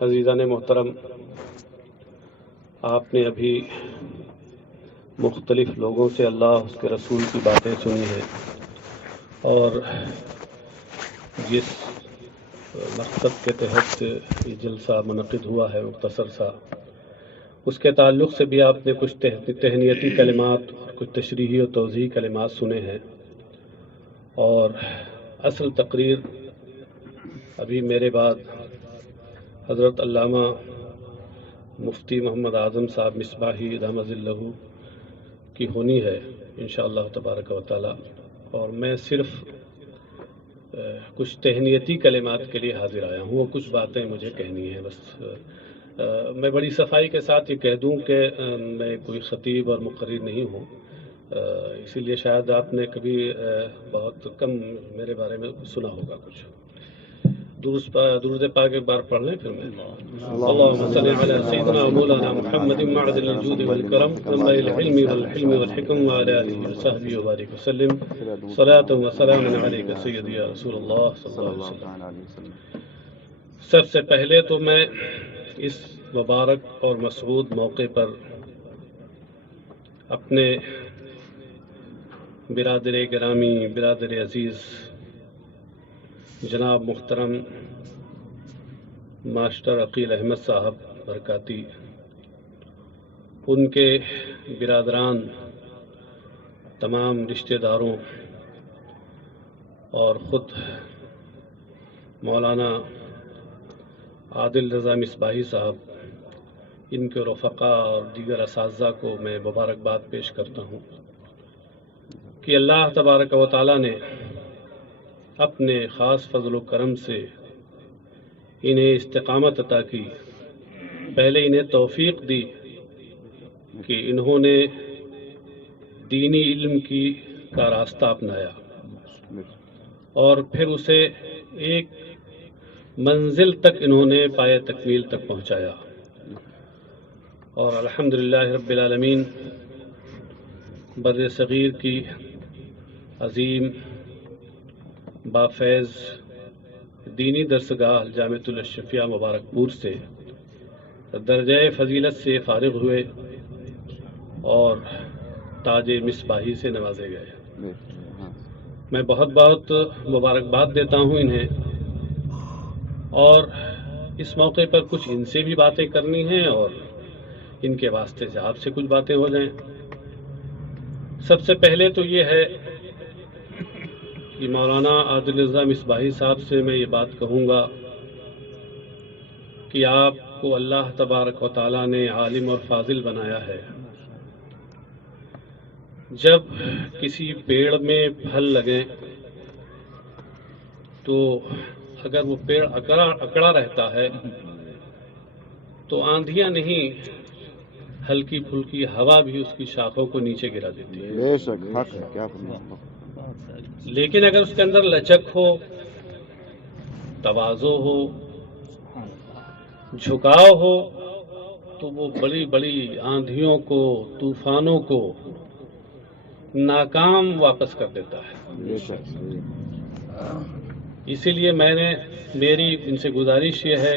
عزیزان محترم، آپ نے ابھی مختلف لوگوں سے اللہ اس کے رسول کی باتیں سنی ہیں، اور جس مقصد کے تحت یہ جلسہ منعقد ہوا ہے مختصر سا، اس کے تعلق سے بھی آپ نے کچھ تہنیتی کلمات اور کچھ تشریحی و توضیحی کلمات سنے ہیں، اور اصل تقریر ابھی میرے بعد حضرت علامہ مفتی محمد اعظم صاحب مصباحی رحمۃ اللہ کی ہونی ہے انشاءاللہ تبارک و تعالی، اور میں صرف کچھ تہنیتی کلمات کے لیے حاضر آیا ہوں، اور کچھ باتیں مجھے کہنی ہیں بس۔ میں بڑی صفائی کے ساتھ یہ کہہ دوں کہ میں کوئی خطیب اور مقرر نہیں ہوں، اسی لیے شاید آپ نے کبھی بہت کم میرے بارے میں سنا ہوگا کچھ۔ درود پاک ایک بار پڑھ لیں پھر میں۔ اللهم صل على سيدنا مولانا محمد معدن الجود والكرم منبع العلم والحلم والحكم وعلى آله وصحبه وبارك وسلم صلاة وسلاما عليك سيدي يا رسول الله صلی اللہ علیہ وسلم۔ سب سے پہلے تو میں اس مبارک اور مسعود موقع پر اپنے برادر گرامی، برادر عزیز جناب محترم ماسٹر عقیل احمد صاحب برکاتی، ان کے برادران، تمام رشتہ داروں اور خود مولانا عادل رضا مصباحی صاحب، ان کے رفقا اور دیگر اساتذہ کو میں مبارکباد پیش کرتا ہوں کہ اللہ تبارک و تعالیٰ نے اپنے خاص فضل و کرم سے انہیں استقامت عطا کی۔ پہلے انہیں توفیق دی کہ انہوں نے دینی علم کا راستہ اپنایا، اور پھر اسے ایک منزل تک انہوں نے پائے تکمیل تک پہنچایا، اور الحمدللہ رب العالمین بر صغیر کی عظیم بافیض دینی درسگاہ جامعۃ الاشرفیہ مبارک پور سے درجہ فضیلت سے فارغ ہوئے اور تاج مصباحی سے نوازے گئے۔ میں بہت بہت مبارکباد دیتا ہوں انہیں، اور اس موقع پر کچھ ان سے بھی باتیں کرنی ہیں اور ان کے واسطے سے آپ سے کچھ باتیں ہو جائیں۔ سب سے پہلے تو یہ ہے کہ مولانا عادل رضا مصباحی صاحب سے میں یہ بات کہوں گا کہ آپ کو اللہ تبارک و تعالیٰ نے عالم اور فاضل بنایا ہے۔ جب کسی پیڑ میں پھل لگیں تو اگر وہ پیڑ اکڑا رہتا ہے تو آندھیاں نہیں، ہلکی پھلکی ہوا بھی اس کی شاخوں کو نیچے گرا دیتی ہے۔ بے شک حق ہے، کیا فرمایا۔ لیکن اگر اس کے اندر لچک ہو، تواضع ہو، جھکاؤ ہو، تو وہ بڑی بڑی آندھیوں کو، طوفانوں کو ناکام واپس کر دیتا ہے۔ بے شک۔ اسی لیے میری ان سے گزارش یہ ہے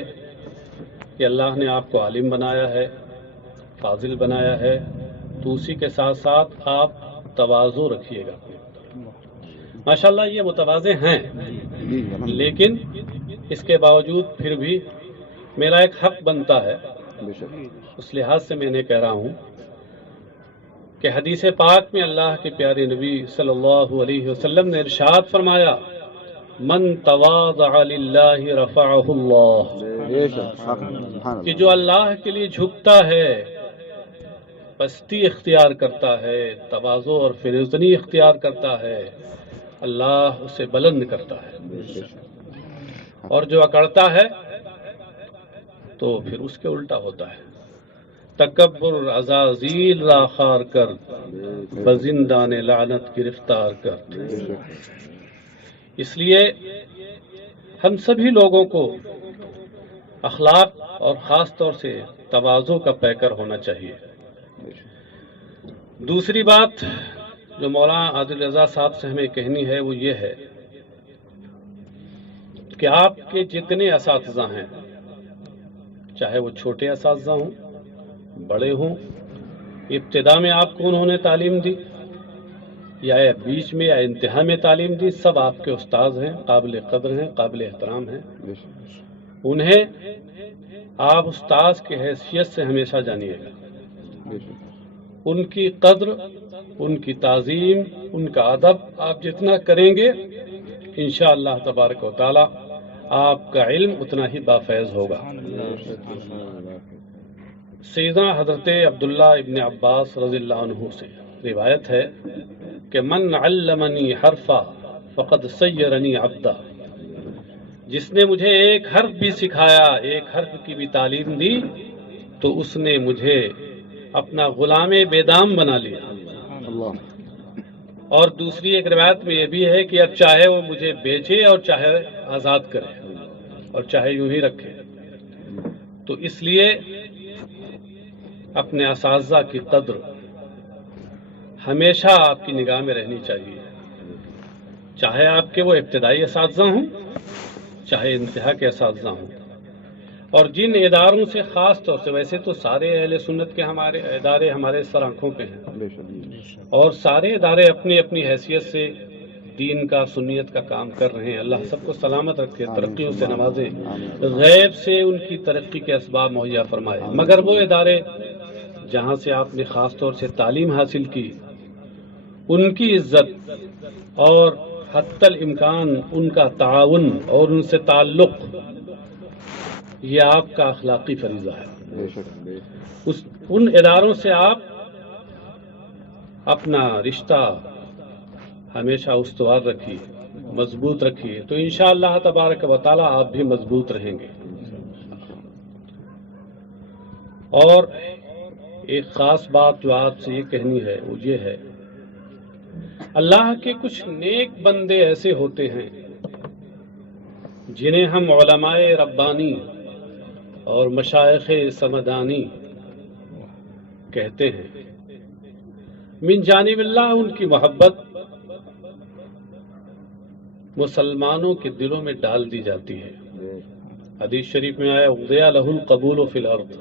کہ اللہ نے آپ کو عالم بنایا ہے، فاضل بنایا ہے، تو اسی کے ساتھ ساتھ آپ تواضع رکھیے گا۔ ماشاءاللہ یہ متواضع ہیں، لیکن اس کے باوجود پھر بھی میرا ایک حق بنتا ہے، بے شک۔ اس لحاظ سے میں نے کہہ رہا ہوں کہ حدیث پاک میں اللہ کے پیارے نبی صلی اللہ علیہ وسلم نے ارشاد فرمایا، من تواضع للہ رفعہ اللہ، بے شک حق ہے، سبحان کہ اللہ۔ جو اللہ کے لیے جھکتا ہے، پستی اختیار کرتا ہے، تواضع اور فریضنی اختیار کرتا ہے، اللہ اسے بلند کرتا ہے، بے شک۔ اور جو اکڑتا ہے تو پھر اس کے الٹا ہوتا ہے۔ تکبر عزازیل را خار کر، بزندان لعنت گرفتار کر۔ بے شک۔ اس لیے ہم سبھی لوگوں کو اخلاق اور خاص طور سے تواضع کا پیکر ہونا چاہیے۔ دوسری بات جو مولانا عادل رضا صاحب سے ہمیں کہنی ہے وہ یہ ہے کہ آپ کے جتنے اساتذہ ہیں چاہے وہ چھوٹے اساتذہ ہوں بڑے ہوں، ابتدا میں آپ کو انہوں نے تعلیم دی یا بیچ میں یا انتہا میں تعلیم دی، سب آپ کے استاذ ہیں، قابل قدر ہیں، قابل احترام ہیں. بے شک انہیں آپ استاذ کی حیثیت سے ہمیشہ جانیے گا. بے شک ان کی قدر، ان کی تعظیم، ان کا ادب آپ جتنا کریں گے انشاءاللہ تبارک و تعالی آپ کا علم اتنا ہی بافیض ہوگا. سیدنا حضرت عبداللہ ابن عباس رضی اللہ عنہ سے روایت ہے کہ من علمنی حرفا فقد سیرنی عبدا، جس نے مجھے ایک حرف بھی سکھایا، ایک حرف کی بھی تعلیم دی، تو اس نے مجھے اپنا غلام بے دام بنا لیا. اللہ. اور دوسری ایک روایت میں یہ بھی ہے کہ اب چاہے وہ مجھے بیچے اور چاہے آزاد کرے اور چاہے یوں ہی رکھے. تو اس لیے اپنے اساتذہ کی قدر ہمیشہ آپ کی نگاہ میں رہنی چاہیے، چاہے آپ کے وہ ابتدائی اساتذہ ہوں چاہے انتہا کے اساتذہ ہوں. اور جن اداروں سے خاص طور سے، ویسے تو سارے اہل سنت کے ہمارے ادارے ہمارے سر آنکھوں پہ ہیں، بے شک اور سارے ادارے اپنی اپنی حیثیت سے دین کا سنیت کا کام کر رہے ہیں. اللہ سب کو سلامت رکھے، ترقیوں سے نوازے، غیب سے ان کی ترقی کے اسباب مہیا فرمائے. مگر وہ ادارے جہاں سے آپ نے خاص طور سے تعلیم حاصل کی، ان کی عزت اور حتی الامکان ان کا تعاون اور ان سے تعلق، یہ آپ کا اخلاقی فریضہ ہے. بے شک ان اداروں سے آپ اپنا رشتہ ہمیشہ استوار رکھیے، مضبوط رکھیے، تو انشاءاللہ تبارک و تعالی آپ بھی مضبوط رہیں گے. اور ایک خاص بات جو آپ سے یہ کہنی ہے وہ یہ ہے، اللہ کے کچھ نیک بندے ایسے ہوتے ہیں جنہیں ہم علماء ربانی اور مشائخ سمدانی کہتے ہیں. من جانب اللہ ان کی محبت مسلمانوں کے دلوں میں ڈال دی جاتی ہے. حدیث شریف میں آیا وضع لہ القبول فی الارض،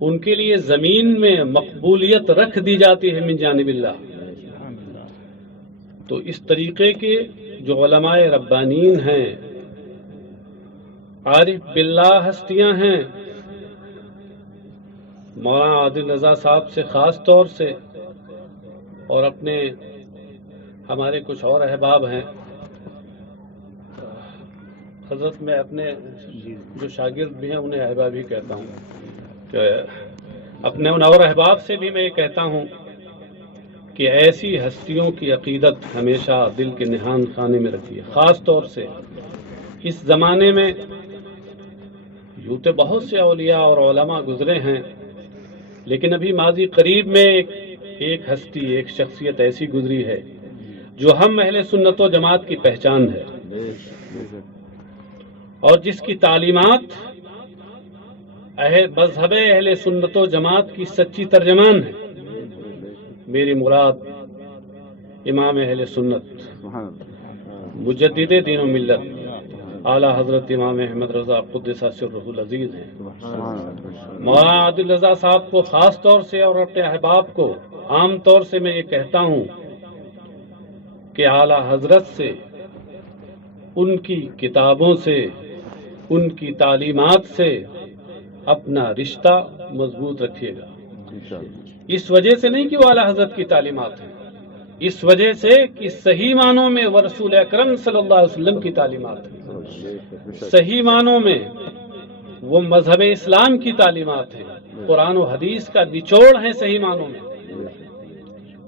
ان کے لیے زمین میں مقبولیت رکھ دی جاتی ہے من جانب اللہ. تو اس طریقے کے جو علماء ربانین ہیں، عارف باللہ ہستیاں ہیں، مولانا عادل رضا صاحب سے خاص طور سے، اور اپنے ہمارے کچھ اور احباب ہیں. حضرت میں اپنے جو شاگرد بھی ہیں انہیں احباب ہی کہتا ہوں، کہ اپنے ان اور احباب سے بھی میں یہ کہتا ہوں کہ ایسی ہستیوں کی عقیدت ہمیشہ دل کے نہان خانے میں رکھیے. خاص طور سے اس زمانے میں یوں تو بہت سے اولیاء اور علماء گزرے ہیں، لیکن ابھی ماضی قریب میں ایک ہستی، ایک شخصیت ایسی گزری ہے جو ہم اہل سنت و جماعت کی پہچان ہے، اور جس کی تعلیمات مذہب اہل سنت و جماعت کی سچی ترجمان ہے. میری مراد امام اہل سنت مجدد دین و ملت اعلیٰ حضرت امام احمد رضا قدس سرہ العزیز ہیں. مولانا عادل رضا صاحب کو خاص طور سے اور اپنے احباب کو عام طور سے میں یہ کہتا ہوں کہ اعلیٰ حضرت سے، ان کی کتابوں سے، ان کی تعلیمات سے اپنا رشتہ مضبوط رکھیے گا. اس وجہ سے نہیں کہ وہ اعلیٰ حضرت کی تعلیمات ہیں، اس وجہ سے کہ صحیح معنوں میں وہ رسول اکرم صلی اللہ علیہ وسلم کی تعلیمات ہیں، صحیح معنوں میں وہ مذہب اسلام کی تعلیمات ہیں، قرآن و حدیث کا نچوڑ ہے صحیح معنوں میں.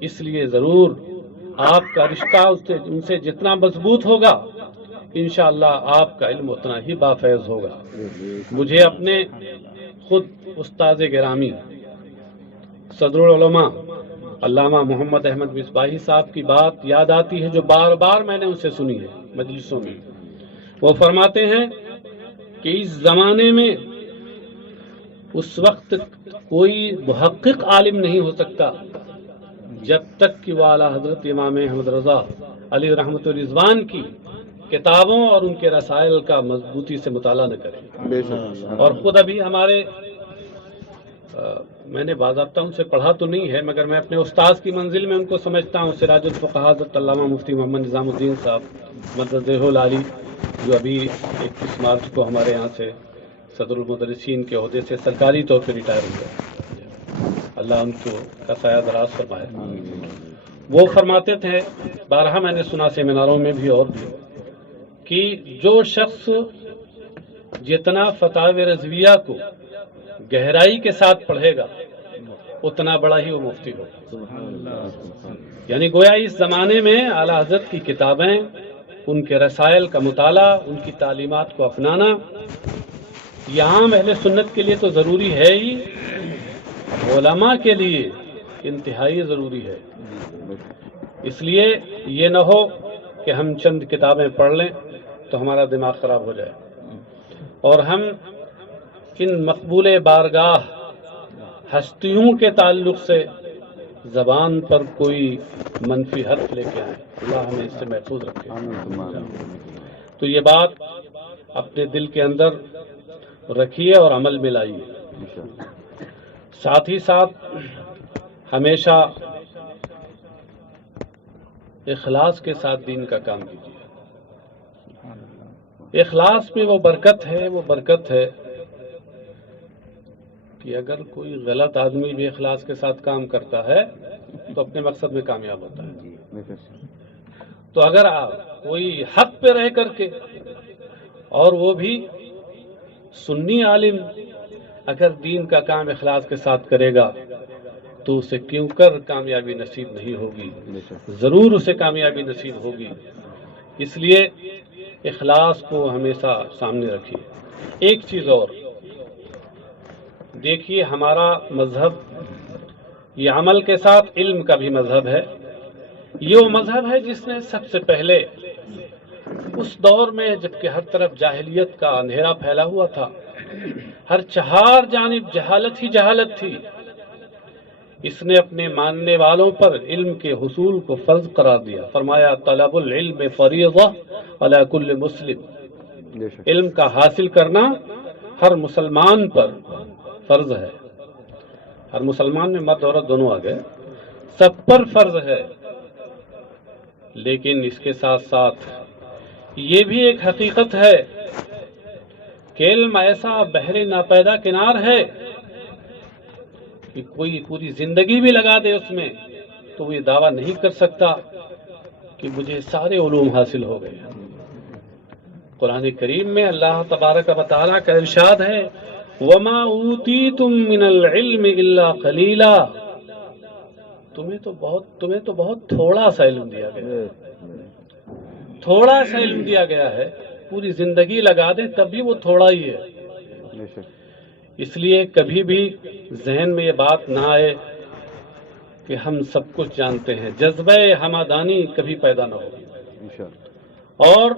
اس لیے ضرور آپ کا رشتہ ان سے جتنا مضبوط ہوگا انشاءاللہ آپ کا علم اتنا ہی بافیض ہوگا. مجھے اپنے خود استاد گرامی صدر العلماء علامہ محمد احمد مصباحی صاحب کی بات یاد آتی ہے جو بار بار میں نے ان سے سنی ہے مجلسوں میں. وہ فرماتے ہیں کہ اس زمانے میں اس وقت کوئی محقق عالم نہیں ہو سکتا جب تک کہ وہ اعلیٰ حضرت امام احمد رضا علیہ رحمت الرضوان کی کتابوں اور ان کے رسائل کا مضبوطی سے مطالعہ نہ کریں. بے شک. اور خود ابھی ہمارے میں نے باضابطہ ان سے پڑھا تو نہیں ہے، مگر میں اپنے استاذ کی منزل میں ان کو سمجھتا ہوں، سراج الفقہاء حضرت علامہ مفتی محمد نظام الدین صاحب مددہ العالی، جو ابھی 21 مارچ کو ہمارے یہاں سے صدر المدرسین کے عہدے سے سرکاری طور پہ ریٹائر ہوئے. اللہ ان کو کا سایہ دراز فرمائے. وہ فرماتے تھے، بارہا میں نے سنا سیمیناروں میں بھی اور بھی، کہ جو شخص جتنا فتاوی رضویہ کو گہرائی کے ساتھ پڑھے گا اتنا بڑا ہی وہ مفتی ہوگا. یعنی گویا اس زمانے میں اعلیٰ حضرت کی کتابیں، ان کے رسائل کا مطالعہ، ان کی تعلیمات کو اپنانا یہ عام اہل سنت کے لیے تو ضروری ہے ہی، علماء کے لیے انتہائی ضروری ہے. اس لیے یہ نہ ہو کہ ہم چند کتابیں پڑھ لیں تو ہمارا دماغ خراب ہو جائے اور ہم ان مقبول بارگاہ ہستیوں کے تعلق سے زبان پر کوئی منفی حرف لے کے آئیں. اللہ ہمیں اس سے محفوظ رکھے. تو یہ بات اپنے دل کے اندر رکھیے اور عمل میں لائیے. ساتھ ہی ساتھ ہمیشہ اخلاص کے ساتھ دین کا کام کیجیے. اخلاص میں وہ برکت ہے کہ اگر کوئی غلط آدمی بھی اخلاص کے ساتھ کام کرتا ہے تو اپنے مقصد میں کامیاب ہوتا ہے. تو اگر آپ کوئی حق پہ رہ کر کے، اور وہ بھی سنی عالم، اگر دین کا کام اخلاص کے ساتھ کرے گا تو اسے کیوں کر کامیابی نصیب نہیں ہوگی، ضرور اسے کامیابی نصیب ہوگی. اس لیے اخلاص کو ہمیشہ سامنے رکھیے. ایک چیز اور دیکھیے، ہمارا مذہب یہ عمل کے ساتھ علم کا بھی مذہب ہے. یہ وہ مذہب ہے جس نے سب سے پہلے اس دور میں جبکہ ہر طرف جاہلیت کا اندھیرا پھیلا ہوا تھا، ہر چہار جانب جہالت ہی جہالت تھی، اس نے اپنے ماننے والوں پر علم کے حصول کو فرض قرار دیا. فرمایا طلب العلم فریضہ علی کل مسلم. علم کا حاصل کرنا ہر مسلمان پر فرض ہے. ہر مسلمان میں مرد عورت دونوں آ گئے، سب پر فرض ہے. لیکن اس کے ساتھ ساتھ یہ بھی ایک حقیقت ہے کہ علم ایسا بحر ناپیدا کنار ہے کہ کوئی پوری زندگی بھی لگا دے اس میں تو وہ یہ دعویٰ نہیں کر سکتا کہ مجھے سارے علوم حاصل ہو گئے. قرآن کریم میں اللہ تبارک و تعالیٰ کا ارشاد ہے، وَمَا أُوتِيتُم مِّنَ الْعِلْمِ إِلَّا قَلِيلًا. تمہیں تو بہت تھوڑا سا علم دیا گیا ہے. تھوڑا سا علم دیا گیا ہے، پوری زندگی لگا دیں تب بھی وہ تھوڑا ہی ہے. اس لیے کبھی بھی ذہن میں یہ بات نہ آئے کہ ہم سب کچھ جانتے ہیں. جذبہ ہمدانی کبھی پیدا نہ ہو. اور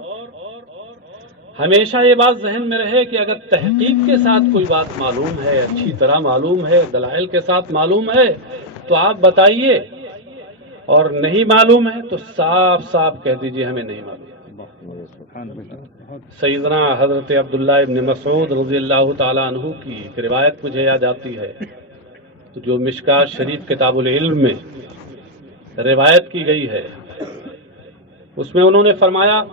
ہمیشہ یہ بات ذہن میں رہے کہ اگر تحقیق کے ساتھ کوئی بات معلوم ہے، اچھی طرح معلوم ہے، دلائل کے ساتھ معلوم ہے تو آپ بتائیے، اور نہیں معلوم ہے تو صاف صاف کہہ دیجئے ہمیں نہیں معلوم. سیدنا حضرت عبداللہ ابن مسعود رضی اللہ تعالیٰ عنہ کی ایک روایت مجھے یاد آتی ہے، جو مشکات شریف کتاب العلم میں روایت کی گئی ہے. اس میں انہوں نے فرمایا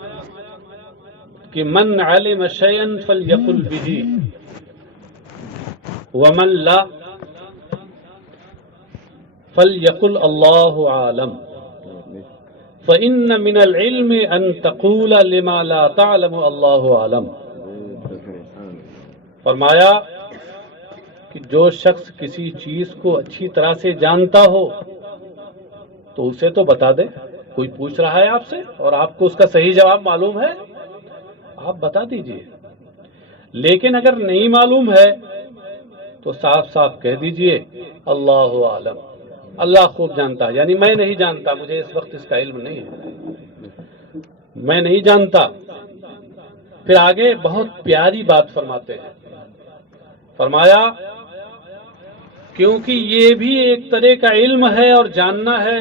کہ من علم شیئا فلیقل بہ ومن لا فلیقل اللہ عالم فإن من العلم ان تقول لما لا تعلم اللہ عالم. فرمایا کہ جو شخص کسی چیز کو اچھی طرح سے جانتا ہو تو اسے تو بتا دے. کوئی پوچھ رہا ہے آپ سے اور آپ کو اس کا صحیح جواب معلوم ہے، آپ بتا دیجئے. لیکن اگر نہیں معلوم ہے تو صاف صاف کہہ دیجئے اللہ عالم، اللہ خوب جانتا ہے. یعنی میں نہیں جانتا، مجھے اس وقت اس کا علم نہیں ہے، میں نہیں جانتا. پھر آگے بہت پیاری بات فرماتے ہیں. فرمایا کیونکہ یہ بھی ایک طرح کا علم ہے اور جاننا ہے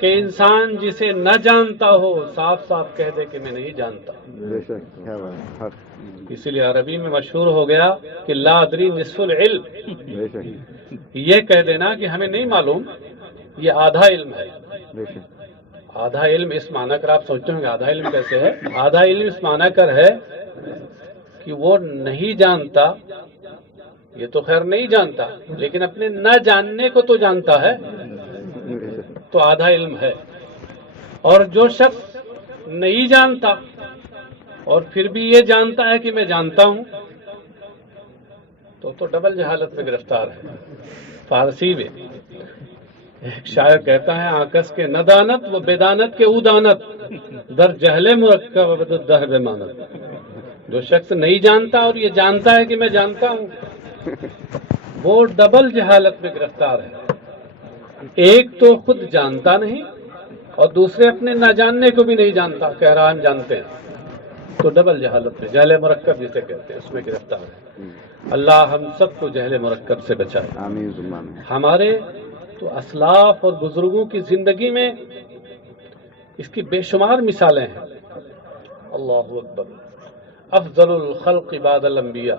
کہ انسان جسے نہ جانتا ہو صاف صاف کہہ دے کہ میں نہیں جانتا. بے شک کیا بات ہے. حق. اسی لیے عربی میں مشہور ہو گیا کہ لا ادری نصف العلم. بے شک. یہ کہہ دینا کہ ہمیں نہیں معلوم یہ آدھا علم ہے. بے شک. آدھا علم اس معنی کر آپ سوچتے ہوں گے آدھا علم کیسے ہے. آدھا علم اس معنی کر ہے کہ وہ نہیں جانتا، یہ تو خیر نہیں جانتا لیکن اپنے نہ جاننے کو تو جانتا ہے، تو آدھا علم ہے. اور جو شخص نہیں جانتا اور پھر بھی یہ جانتا ہے کہ میں جانتا ہوں تو ڈبل جہالت میں گرفتار ہے. فارسی میں ایک شاعر کہتا ہے آکس کے ندانت و بیدانت کے اودانت در جہل مرکب دہ بمانت. جو شخص نہیں جانتا اور یہ جانتا ہے کہ میں جانتا ہوں وہ ڈبل جہالت میں گرفتار ہے. ایک تو خود جانتا نہیں اور دوسرے اپنے نہ جاننے کو بھی نہیں جانتا، کہہ رہا ہم جانتے ہیں، تو ڈبل جہالت میں جہل مرکب جسے کہتے ہیں اس میں گرفتار ہے. اللہ ہم سب کو جہل مرکب سے بچائے. آمین ثم آمین. ہمارے تو اسلاف اور بزرگوں کی زندگی میں اس کی بے شمار مثالیں ہیں. اللہ اکبر. افضل الخلق بعد الانبیاء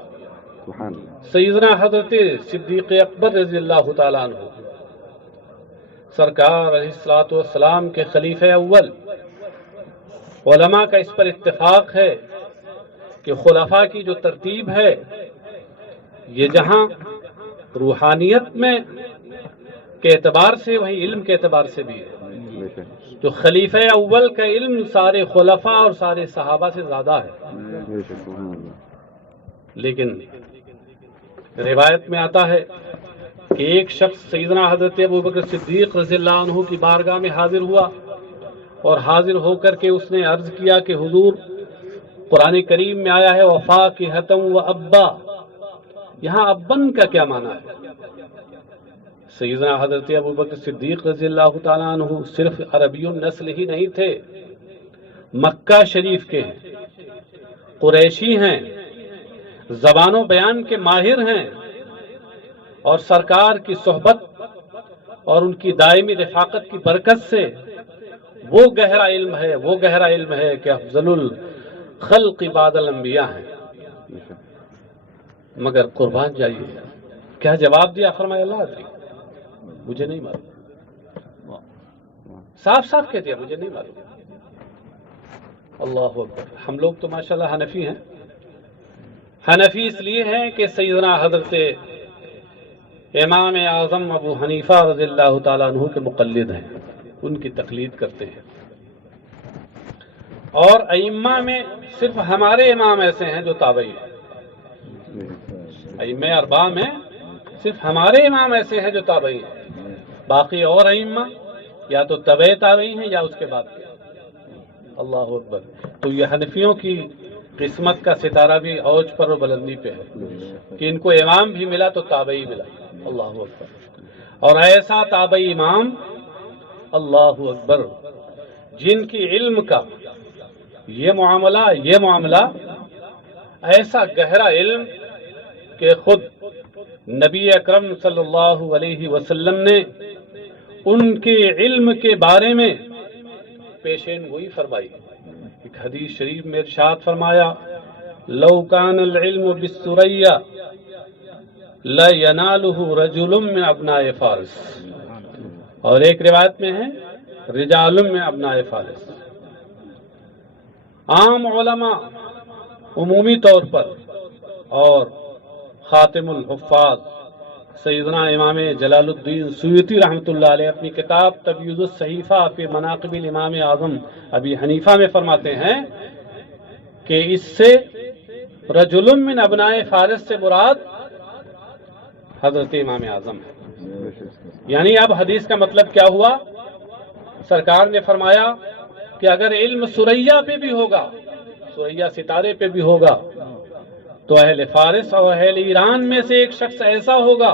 سبحان اللہ. سیدنا حضرت صدیق اکبر رضی اللہ تعالیٰ عنہ سرکار علیہ الصلوۃ والسلام کے خلیفہ اول. علماء کا اس پر اتفاق ہے کہ خلفاء کی جو ترتیب ہے یہ جہاں روحانیت میں کے اعتبار سے وہیں علم کے اعتبار سے بھی ہے. بے شک. جو خلیفہ اول کا علم سارے خلفاء اور سارے صحابہ سے زیادہ ہے. بے شک. سبحان اللہ. لیکن روایت میں آتا ہے کہ ایک شخص سیدنا حضرت ابوبکر صدیق رضی اللہ عنہ کی بارگاہ میں حاضر ہوا اور حاضر ہو کر کے اس نے عرض کیا کہ حضور قرآن کریم میں آیا ہے وفا کی حتم و ابا، یہاں ابن کا کیا معنی ہے؟ سیدنا حضرت ابوبکر صدیق رضی اللہ تعالیٰ عنہ صرف عربی النسل ہی نہیں تھے، مکہ شریف کے ہیں، قریشی ہیں، زبان و بیان کے ماہر ہیں، اور سرکار کی صحبت اور ان کی دائمی رفاقت کی برکت سے وہ گہرا علم ہے کہ افضل الخلق بعد الانبیاء ہیں. بے شک. مگر قربان جائیے کیا جواب دیا؟ فرمایا اللہ عزیز مجھے نہیں معلوم. صاف صاف کہہ دیا مجھے نہیں معلوم. اللہ اکبر. ہم لوگ تو ماشاءاللہ حنفی ہیں. حنفی اس لیے ہیں کہ سیدنا حضرت امام اعظم ابو حنیفہ رضی اللہ تعالیٰ عنہ کے مقلد ہیں، ان کی تقلید کرتے ہیں. اور ائمہ میں صرف ہمارے امام ایسے ہیں جو تابعی ہیں. بے شک. ائمہ اربعہ میں صرف ہمارے امام ایسے ہیں جو تابعی ہیں، باقی اور ائمہ یا تو تبع تابعی ہیں یا اس کے بعد کے. اللہ اکبر. تو یہ حنفیوں کی قسمت کا ستارہ بھی اوج پر و بلندی پہ ہے کہ ان کو امام بھی ملا تو تابعی ملا. اللہ اکبر. اور ایسا تابعی امام اللہ اکبر جن کی علم کا یہ معاملہ ایسا گہرا علم کہ خود نبی اکرم صلی اللہ علیہ وسلم نے ان کے علم کے بارے میں پیشین گوئی فرمائی. ایک حدیث شریف میں ارشاد فرمایا لو کان العلم بالثریا لا ینالہ رجل من ابناء فارس، اور ایک روایت میں ہے رجال من ابناء فارس. عام علماء عمومی طور پر اور خاتم الحفاظ سیدنا امام جلال الدین سیوطی رحمۃ اللہ علیہ اپنی کتاب تبییض الصحیفہ فی مناقب الامام اعظم ابی حنیفہ میں فرماتے ہیں کہ اس سے رجل من ابناء فارس سے مراد حضرت امام اعظم ہے. یعنی اب حدیث کا مطلب کیا ہوا؟ سرکار نے فرمایا کہ اگر علم سریا پہ بھی ہوگا، سریا ستارے پہ بھی ہوگا، تو اہل فارس اور اہل ایران میں سے ایک شخص ایسا ہوگا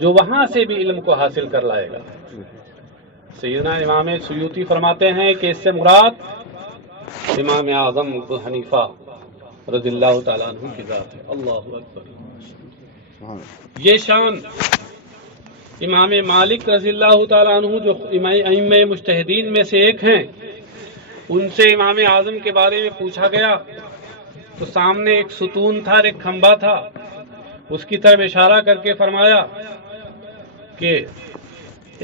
جو وہاں سے بھی علم کو حاصل کر لائے گا. سیدنا امام سیوطی فرماتے ہیں کہ اس سے مراد امام اعظم ابو حنیفہ رضی اللہ تعالیٰ عنہ کی ذات ہے. اللہ اکبر. یہ شان امام مالک رضی اللہ تعالیٰ عنہ جو ائمہ مجتہدین میں سے ایک ہیں، ان سے امام اعظم کے بارے میں پوچھا گیا تو سامنے ایک ستون تھا، ایک کھمبا تھا، اس کی طرف اشارہ کر کے فرمایا کہ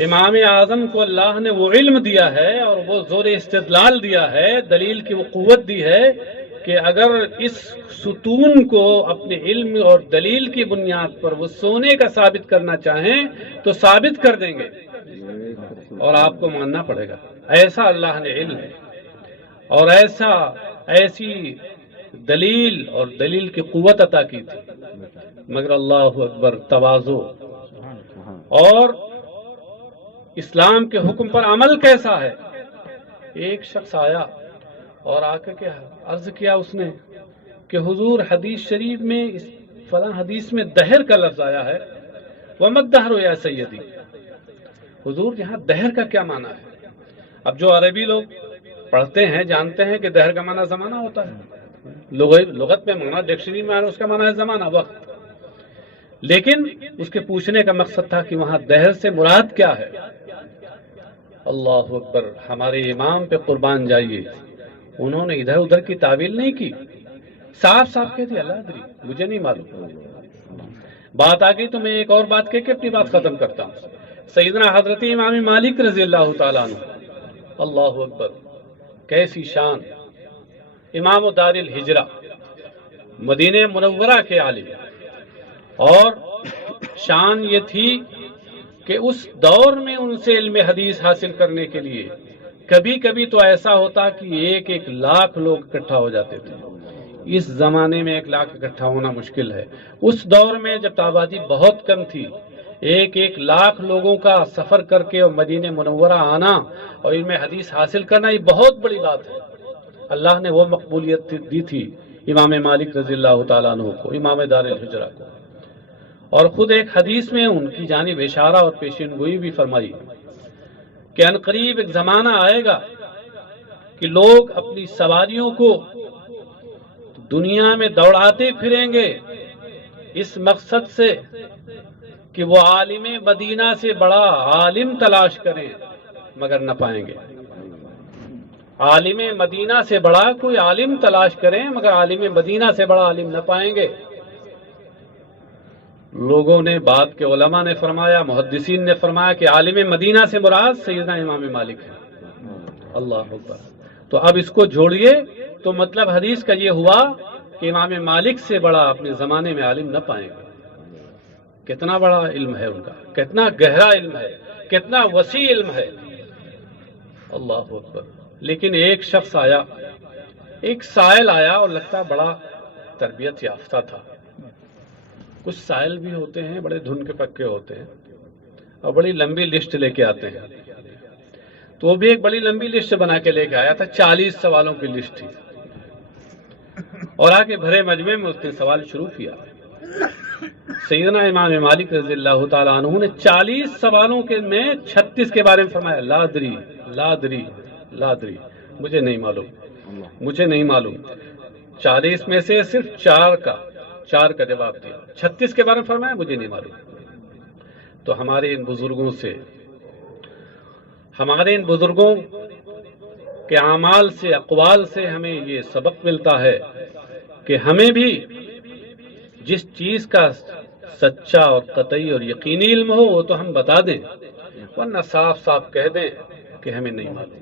امام اعظم کو اللہ نے وہ علم دیا ہے اور وہ زور استدلال دیا ہے، دلیل کی وہ قوت دی ہے کہ اگر اس ستون کو اپنے علم اور دلیل کی بنیاد پر وہ سونے کا ثابت کرنا چاہیں تو ثابت کر دیں گے اور آپ کو ماننا پڑے گا۔ ایسا اللہ نے علم ہے اور ایسی دلیل اور دلیل کی قوت عطا کی تھی، مگر اللہ اکبر، تواضع اور اسلام کے حکم پر عمل کیسا ہے۔ ایک شخص آیا اور آ کر کے عرض کیا اس نے کہ حضور حدیث شریف میں فلاں حدیث میں دہر کا لفظ آیا ہے، وَمَا الدَّهْرُ يَا سَيِّدِي، حضور یہاں دہر کا کیا معنی ہے؟ اب جو عربی لوگ پڑھتے ہیں جانتے ہیں کہ دہر کا معنی زمانہ ہوتا ہے، لغت میں معنی، ڈکشنری میں اس کا معنی ہے زمانہ، وقت، لیکن اس کے پوچھنے کا مقصد تھا کہ وہاں دہر سے مراد کیا ہے۔ اللہ اکبر، ہمارے امام پہ قربان جائیے، انہوں نے ادھر ادھر کی تعویل نہیں کی، صاف صاف کہتی اللہ ادری، مجھے نہیں معلوم۔ بات آ گئی تو میں ایک اور بات کہہ کے اپنی بات ختم کرتا ہوں۔ سیدنا حضرت امام مالک رضی اللہ تعالیٰ عنہ، اللہ اکبر، کیسی شان، امام دار الہجرہ، مدینہ منورہ کے عالم، اور شان یہ تھی کہ اس دور میں ان سے علم حدیث حاصل کرنے کے لیے کبھی کبھی تو ایسا ہوتا کہ 1,00,000 لوگ اکٹھا ہو جاتے تھے۔ اس زمانے میں 1,00,000 اکٹھا ہونا مشکل ہے، اس دور میں جب آبادی بہت کم تھی 1,00,000 لوگوں کا سفر کر کے اور مدینہ منورہ آنا اور علم حدیث حاصل کرنا یہ بہت بڑی بات ہے۔ اللہ نے وہ مقبولیت دی تھی امام مالک رضی اللہ تعالیٰ عنہ کو، امام دار الہجرہ کو، اور خود ایک حدیث میں ان کی جانب اشارہ اور پیشین گوئی بھی فرمائی کہ ان قریب ایک زمانہ آئے گا کہ لوگ اپنی سواریوں کو دنیا میں دوڑاتے پھریں گے اس مقصد سے کہ وہ عالم مدینہ سے بڑا عالم تلاش کریں مگر نہ پائیں گے۔ عالم مدینہ سے بڑا کوئی عالم تلاش کریں مگر عالم مدینہ سے بڑا عالم نہ پائیں گے۔ لوگوں نے، بعد کے علماء نے فرمایا، محدثین نے فرمایا کہ عالم مدینہ سے مراد سیدنا امام مالک ہے۔ اللہ اکبر، تو اب اس کو جوڑیے تو مطلب حدیث کا یہ ہوا کہ امام مالک سے بڑا اپنے زمانے میں عالم نہ پائیں گے۔ کتنا بڑا علم ہے ان کا، کتنا گہرا علم ہے، کتنا وسیع علم ہے، اللہ اکبر۔ لیکن ایک شخص آیا، ایک سائل آیا اور لگتا بڑا تربیت یافتہ تھا۔ کچھ سائل بھی ہوتے ہیں بڑے دھن کے پکے ہوتے ہیں اور بڑی لمبی لسٹ لے کے آتے ہیں، تو وہ بھی ایک بڑی لمبی لسٹ بنا کے لے کے آیا تھا، 40 سوالوں کی لسٹ تھی، اور آ کے بھرے مجمع میں اس نے سوال شروع کیا۔ سیدنا امام مالک رضی اللہ تعالیٰ عنہ نے 40 سوالوں کے میں 36 کے بارے میں فرمایا لا ادری لا ادری لا ادری، مجھے نہیں معلوم، مجھے نہیں معلوم۔ 40 میں سے صرف 4 کا جواب دیا، 36 کے بارے میں فرمایا مجھے نہیں معلوم۔ تو ہمارے ان بزرگوں کے اعمال سے، اقوال سے ہمیں یہ سبق ملتا ہے کہ ہمیں بھی جس چیز کا سچا اور قطعی اور یقینی علم ہو وہ تو ہم بتا دیں، ورنہ صاف صاف کہہ دیں کہ ہمیں نہیں معلوم۔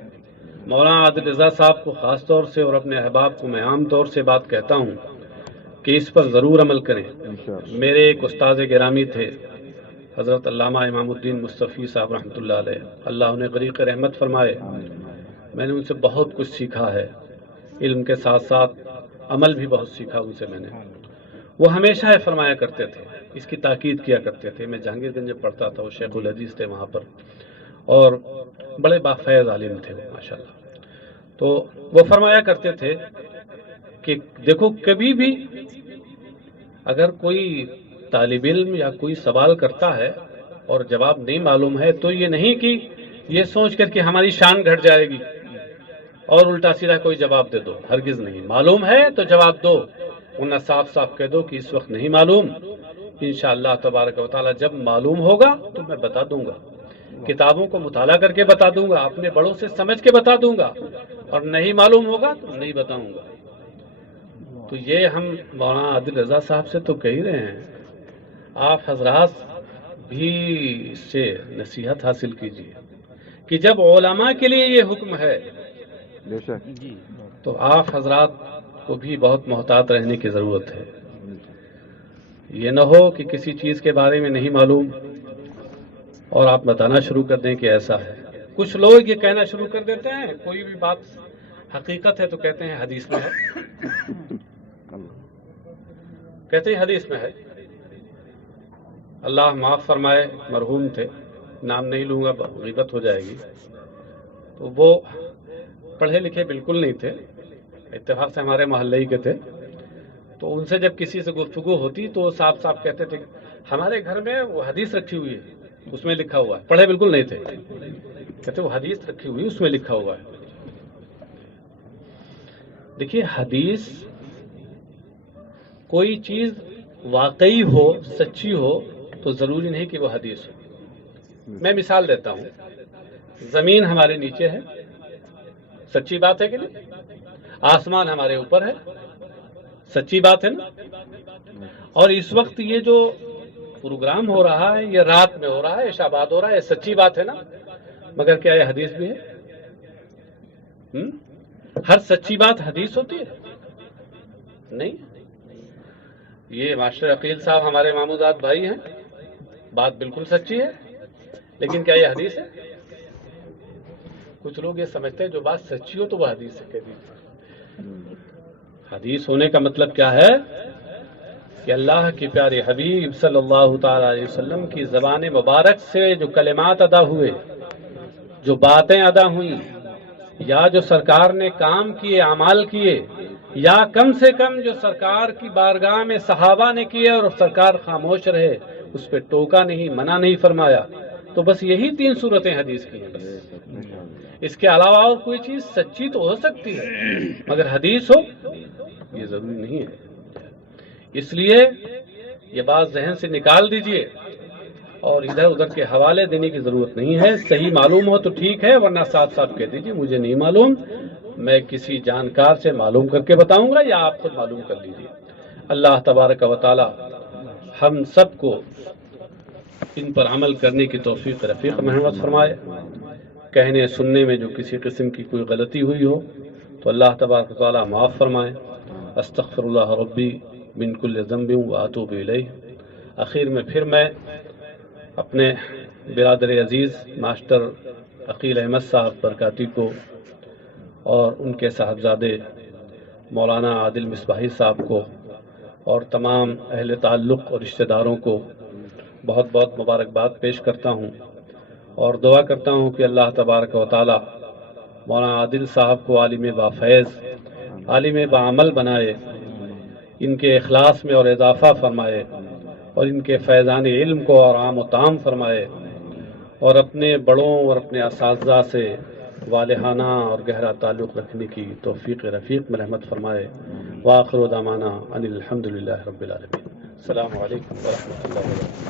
مولانا عادل رضا صاحب کو خاص طور سے اور اپنے احباب کو میں عام طور سے بات کہتا ہوں کہ اس پر ضرور عمل کریں۔ میرے ایک استاد گرامی تھے حضرت علامہ امام الدین مصطفی صاحب رحمۃ اللہ علیہ، اللہ انہیں غریق رحمت فرمائے۔ میں نے ان سے بہت کچھ سیکھا ہے، علم کے ساتھ ساتھ عمل بھی بہت سیکھا ان سے میں نے۔ وہ ہمیشہ فرمایا کرتے تھے، اس کی تاکید کیا کرتے تھے۔ میں جہانگیر گنج میں پڑھتا تھا، وہ شیخ الحدیث تھے وہاں پر، اور بڑے بافیض عالم تھے وہ ماشاءاللہ۔ تو وہ فرمایا کرتے تھے کہ دیکھو کبھی بھی اگر کوئی طالب علم یا کوئی سوال کرتا ہے اور جواب نہیں معلوم ہے تو یہ نہیں کہ یہ سوچ کر کہ ہماری شان گھٹ جائے گی اور الٹا سیدھا کوئی جواب دے دو، ہرگز نہیں۔ معلوم ہے تو جواب دو، ورنہ صاف صاف کہہ دو کہ اس وقت نہیں معلوم، انشاءاللہ تبارک و تعالی جب معلوم ہوگا تو میں بتا دوں گا، کتابوں کو مطالعہ کر کے بتا دوں گا، اپنے بڑوں سے سمجھ کے بتا دوں گا، اور نہیں معلوم ہوگا تو نہیں بتاؤں گا۔ تو یہ ہم مولانا عادل رضا صاحب سے تو کہہ رہے ہیں، آپ حضرات بھی اس سے نصیحت حاصل کیجیے کہ جب علماء کے لیے یہ حکم ہے بے شک تو آپ حضرات کو بھی بہت محتاط رہنے کی ضرورت ہے۔ یہ نہ ہو کہ کسی چیز کے بارے میں نہیں معلوم اور آپ بتانا شروع کر دیں کہ ایسا ہے۔ کچھ لوگ یہ کہنا شروع کر دیتے ہیں، کوئی بھی بات حقیقت ہے تو کہتے ہیں حدیث میں ہے، کہتے ہیں حدیث میں ہے۔ اللہ معاف فرمائے، مرحوم تھے، نام نہیں لوں گا غیبت ہو جائے گی، تو وہ پڑھے لکھے بالکل نہیں تھے، اتفاق سے ہمارے محلے ہی کے تھے۔ تو ان سے جب کسی سے گفتگو ہوتی تو وہ صاف صاف کہتے تھے ہمارے گھر میں وہ حدیث رکھی ہوئی ہے، اس میں لکھا ہوا ہے، پڑھے بالکل نہیں تھے، کہتے وہ حدیث رکھی ہوئی اس میں لکھا ہوا ہے۔ دیکھیے حدیث کوئی چیز واقعی ہو، سچی ہو تو ضروری نہیں کہ وہ حدیث ہو۔ میں مثال دیتا ہوں، زمین ہمارے نیچے ہے، سچی بات ہے کہ نہیں؟ آسمان ہمارے اوپر ہے، سچی بات ہے نا؟ اور اس وقت یہ جو پروگرام ہو رہا ہے یہ رات میں ہو رہا ہے، عشاء بعد ہو رہا ہے، یہ سچی بات ہے نا؟ مگر کیا یہ حدیث بھی ہے؟ ہر سچی بات حدیث ہوتی ہے؟ نہیں۔ یہ ماسٹر عقیل صاحب ہمارے ماموزاد بھائی ہیں، بات بالکل سچی ہے، لیکن کیا یہ حدیث ہے؟ کچھ لوگ یہ سمجھتے ہیں جو بات سچی ہو تو وہ حدیث ہے، کہہ دیجیے۔ حدیث ہونے کا مطلب کیا ہے کہ اللہ کے پیارے حبیب صلی اللہ تعالی علیہ وسلم کی زبان مبارک سے جو کلمات ادا ہوئے، جو باتیں ادا ہوئیں، یا جو سرکار نے کام کیے، اعمال کیے، یا کم سے کم جو سرکار کی بارگاہ میں صحابہ نے کیے اور سرکار خاموش رہے، اس پہ ٹوکا نہیں، منع نہیں فرمایا، تو بس یہی 3 صورتیں حدیث کی ہیں بس۔ اس کے علاوہ اور کوئی چیز سچی تو ہو سکتی ہے مگر حدیث ہو یہ ضروری نہیں ہے۔ اس لیے یہ بات ذہن سے نکال دیجئے اور ادھر ادھر کے حوالے دینے کی ضرورت نہیں ہے۔ صحیح معلوم ہو تو ٹھیک ہے، ورنہ صاف صاف کہہ دیجئے مجھے نہیں معلوم، میں کسی جانکار سے معلوم کر کے بتاؤں گا، یا آپ خود معلوم کر لیجئے۔ اللہ تبارک و تعالی ہم سب کو ان پر عمل کرنے کی توفیق رفیق مرحمت فرمائے۔ کہنے سننے میں جو کسی قسم کی کوئی غلطی ہوئی ہو تو اللہ تبارک و تعالی معاف فرمائے۔ استغفر اللہ ربی من کل ذنب واتوب الیہ۔ اخیر میں پھر میں اپنے برادر عزیز ماسٹر عقیل احمد صاحب برکاتی کو اور ان کے صاحبزادے مولانا عادل مصباحی صاحب کو اور تمام اہل تعلق اور رشتہ داروں کو بہت بہت مبارکباد پیش کرتا ہوں، اور دعا کرتا ہوں کہ اللہ تبارک و تعالی مولانا عادل صاحب کو عالم بافیض، عالم بعمل بنائے، ان کے اخلاص میں اور اضافہ فرمائے، اور ان کے فیضان علم کو اور عام و تام فرمائے، اور اپنے بڑوں اور اپنے اساتذہ سے والہانہ اور گہرا تعلق رکھنے کی توفیق رفیق مرحمت فرمائے۔ وآخر دعوانا ان الحمد للہ رب العالمین۔ السلام علیکم ورحمۃ اللہ وبرکاتہ۔